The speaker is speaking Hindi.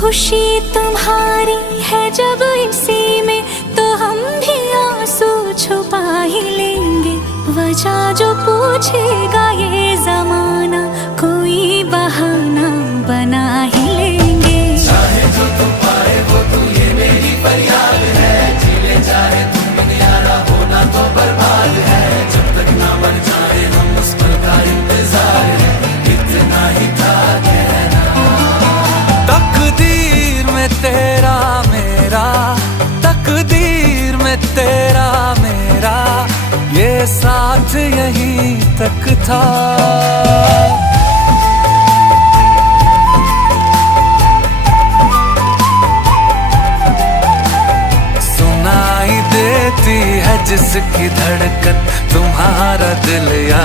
खुशी तुम्हारी है जब इसी में, तो हम भी आंसू छुपा ही लेंगे। वजह जो पूछेगा ये जमाना, कोई बहाना बना ही लेंगे। चाहे जो तुम पाए वो तू, ये मेरी फरियाद है। जीले चाहे तुम दुनियारा, होना तो बर्बाद है। जब तक ना बन जाए हम, उस पल का इंतजार है। इतना ही था कहना। तकदीर में तेरा मेरा, तकदीर में तेरा मेरा, ये साथ यहीं तक था। सुनाई देती है जिसकी धड़कन, तुम्हारा दिल या